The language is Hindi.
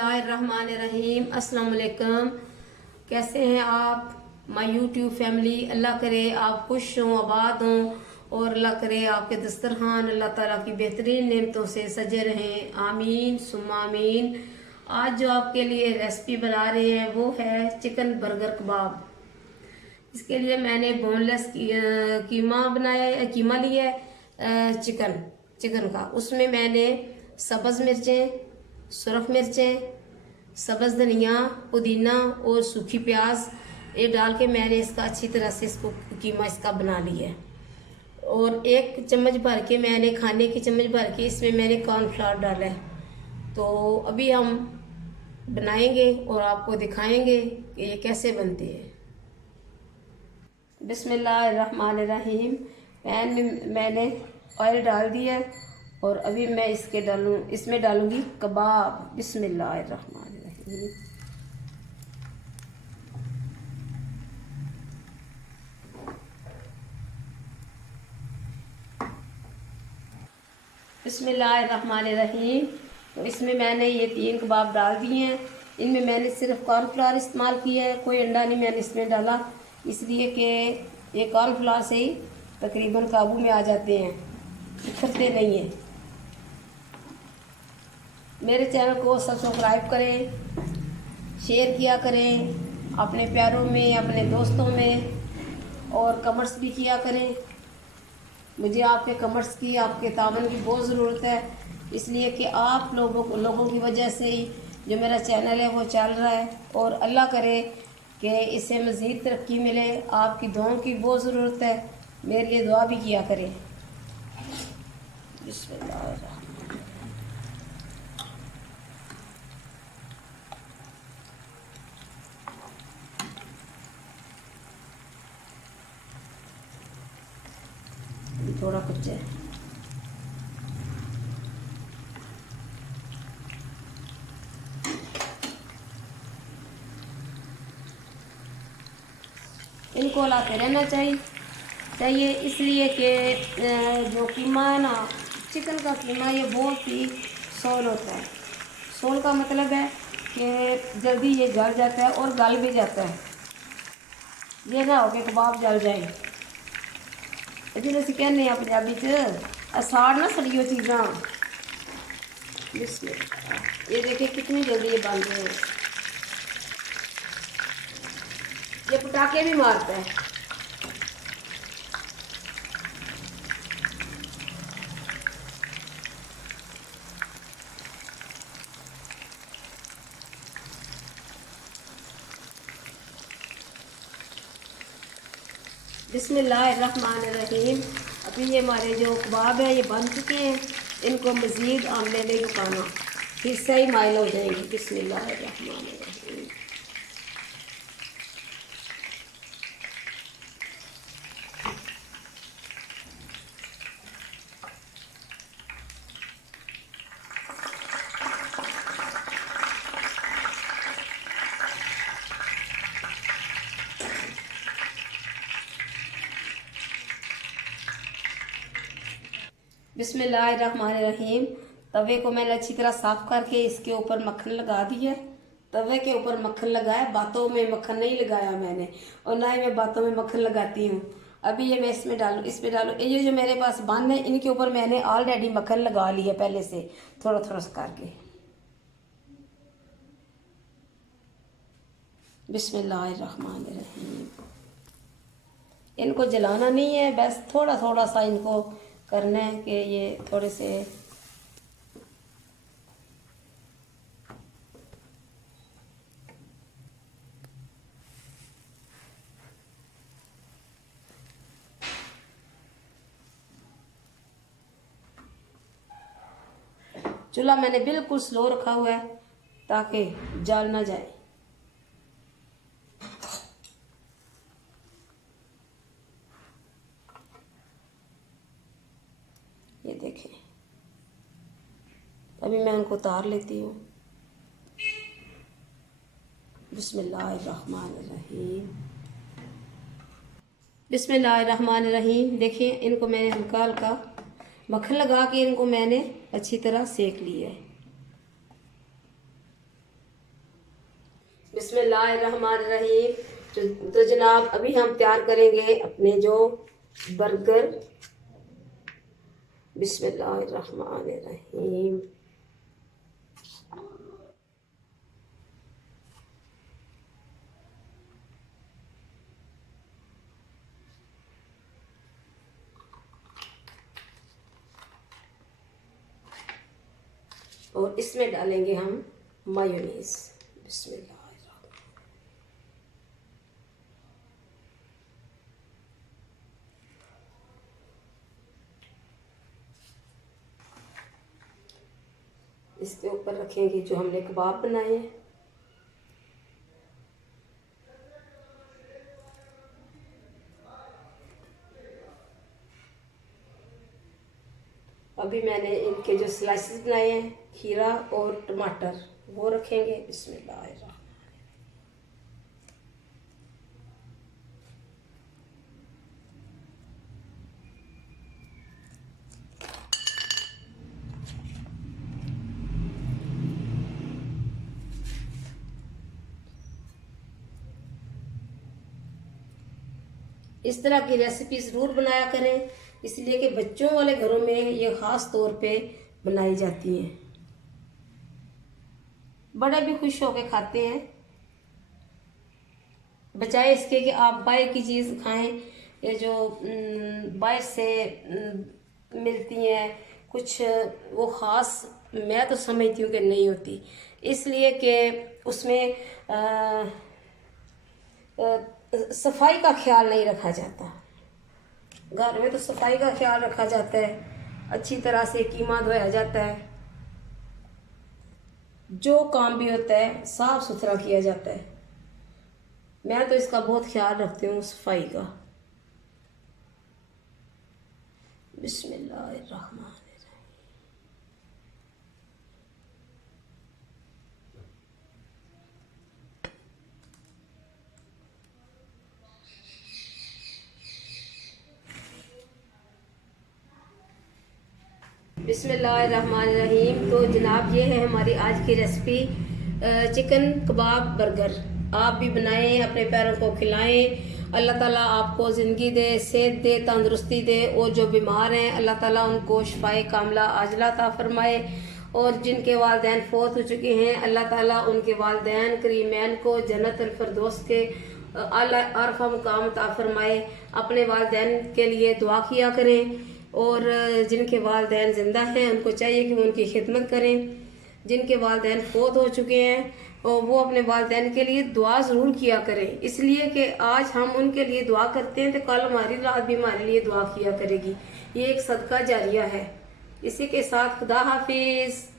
बिस्मिल्लाहिर्रहमानिर्रहीम। अस्सलाम वालेकुम। कैसे हैं आप माय यूट्यूब फैमिली। अल्लाह करे आप खुश हों, आबाद हों और अल्लाह करे आपके दस्तरखान अल्लाह ताला की बेहतरीन नेमतों से सजे रहें। आमीन सुम्मा आमीन। आज जो आपके लिए रेसिपी बना रहे हैं वो है चिकन बर्गर कबाब। इसके लिए मैंने बोनलेस कीमा बनाया, कीमा लिया है चिकन का। उसमें मैंने सब्ज़ मिर्चें, सुरख मिर्चें, सब्ज़ धनिया, पुदीना और सूखी प्याज ये डाल के मैंने इसका अच्छी तरह से इसको कीमा इसका बना लिया है। और एक चम्मच भर के मैंने खाने की चम्मच भर के इसमें मैंने कॉर्नफ्लावर डाला है। तो अभी हम बनाएंगे और आपको दिखाएंगे कि ये कैसे बनते हैं। बिस्मिल्लाहिर्रहमानिर्रहीम। पैन में मैंने ऑयल डाल दिया है और अभी मैं इसमें डालूंगी कबाब। बिस्मिल्लाहिर्रहमानिर्रहीम। बिस्मिल्लाहिर्रहमानिर्रहीम। तो इसमें मैंने ये 3 कबाब डाल दिए हैं। इनमें मैंने सिर्फ कॉर्नफ्लावर इस्तेमाल किया है, कोई अंडा नहीं मैंने इसमें डाला, इसलिए कि ये कॉर्नफ्लावर से ही तकरीबन काबू में आ जाते हैं, उखड़ते नहीं हैं। मेरे चैनल को सब्सक्राइब करें, शेयर किया करें अपने प्यारों में, अपने दोस्तों में, और कमेंट्स भी किया करें। मुझे आपके कमेंट्स की, आपके तावन की बहुत ज़रूरत है, इसलिए कि आप लोगों की वजह से ही जो मेरा चैनल है वो चल रहा है। और अल्लाह करे कि इससे मज़ीद तरक्की मिले। आपकी दुआओं की बहुत ज़रूरत है, मेरे लिए दुआ भी किया करें। बिस्मिल्लाह। थोड़ा कुछ है इनको लाते रहना चाहिए इसलिए कि जो कीमा है ना, चिकन का कीमा, ये बहुत ही सॉल होता है। सॉल का मतलब है कि जल्दी ये जल जाता है और गल भी जाता है। ये ना हो के कबाब जल जाए। जिन्हें असीं कहने पंजाबी च साड़ ना सड़ियो चीज़ां। ये देखिए कितनी जल्दी ये बन रहे हैं। ये पटाखे भी मारता है। बिस्मिल्लाहिर्रहमानिर्रहीम। अभी ये हमारे जो कबाब है ये बन चुके हैं। इनको मज़ीद आमले नहीं पकाना, फिर सही माइल हो जाएंगे। बिस्मिल्लाहिर्रहमानिर्रहीम। बिस्मिल्लाहिर्रहमानिर्रहीम। तवे को मैंने अच्छी तरह साफ करके इसके ऊपर मक्खन लगा दिया। तवे के ऊपर मक्खन लगाया, बातों में मक्खन नहीं लगाया मैंने, और ना ही मैं बातों में मक्खन लगाती हूँ। अभी ये मैं इसमें डालूँ। ये जो मेरे पास बन है इनके ऊपर मैंने ऑलरेडी मक्खन लगा लिया पहले से, थोड़ा थोड़ा सा करके। बिस्मिल्लाहिर्रहमानिर्रहीम। इनको जलाना नहीं है, बस थोड़ा थोड़ा सा इनको करना है कि ये थोड़े से चूल्हा मैंने बिल्कुल स्लो रखा हुआ है ताकि जल ना जाए। ये देखें, अभी मैं उनको उतार लेती हूँ। बिस्मिल्लाहिर्रहमानिर्रहीम। बिस्मिल्लाहिर्रहमानिर्रहीम। देखिए इनको मैंने हल्का हल्का मक्खन लगा के इनको मैंने अच्छी तरह सेक लिया है। बिस्मिल्लाहिर्रहमानिर्रहीम। तो जनाब अभी हम तैयार करेंगे अपने जो बर्गर। बिस्मिल्लाहिर्रहमानिर्रहीम। और इसमें डालेंगे हम मायोनीज। बिस्मिल्लाह। इसके ऊपर रखेंगे जो हमने कबाब बनाए हैं। अभी मैंने इनके जो स्लाइसेस बनाए हैं, खीरा और टमाटर, वो रखेंगे। बिस्मिल्लाह। इस तरह की रेसिपी ज़रूर बनाया करें, इसलिए कि बच्चों वाले घरों में ये ख़ास तौर पे बनाई जाती हैं। बड़े भी खुश होकर खाते हैं, बजाय इसके कि आप बाहर की चीज़ खाएं। ये जो बाहर से मिलती हैं कुछ, वो ख़ास मैं तो समझती हूँ कि नहीं होती, इसलिए कि उसमें सफाई का ख्याल नहीं रखा जाता। घर में तो सफाई का ख्याल रखा जाता है, अच्छी तरह से कीमा धोया जाता है, जो काम भी होता है साफ सुथरा किया जाता है। मैं तो इसका बहुत ख्याल रखती हूँ, सफाई का। बिस्मिल्लाहिर्रहमानिर्रहीम। बिस्मिल्लाहिर्रहमानिर्रहीम। तो जनाब ये है हमारी आज की रेसिपी, चिकन कबाब बर्गर। आप भी बनाएं, अपने पैरों को खिलाएं। अल्लाह ताला आपको ज़िंदगी दे, सेहत दे, तंदुरुस्ती दे। और जो बीमार हैं अल्लाह ताला उनको शिफाए कामला आजला अता फरमाए। और जिनके वालिदैन फौत हो चुके हैं अल्लाह ताला उनके वालिदैन करीमैन को जन्नत अल फिरदौस के आला अरफा मुकाम अता फरमाए। अपने वालिदैन के लिए दुआ किया करें, और जिनके वालिदैन ज़िंदा हैं उनको चाहिए कि वो उनकी खिदमत करें। जिनके वालिदैन फौत हो चुके हैं और वो अपने वालिदैन के लिए दुआ ज़रूर किया करें, इसलिए कि आज हम उनके लिए दुआ करते हैं तो कल हमारी रात भी हमारे लिए दुआ किया करेगी। ये एक सदका जारिया है। इसी के साथ खुदा हाफिज़।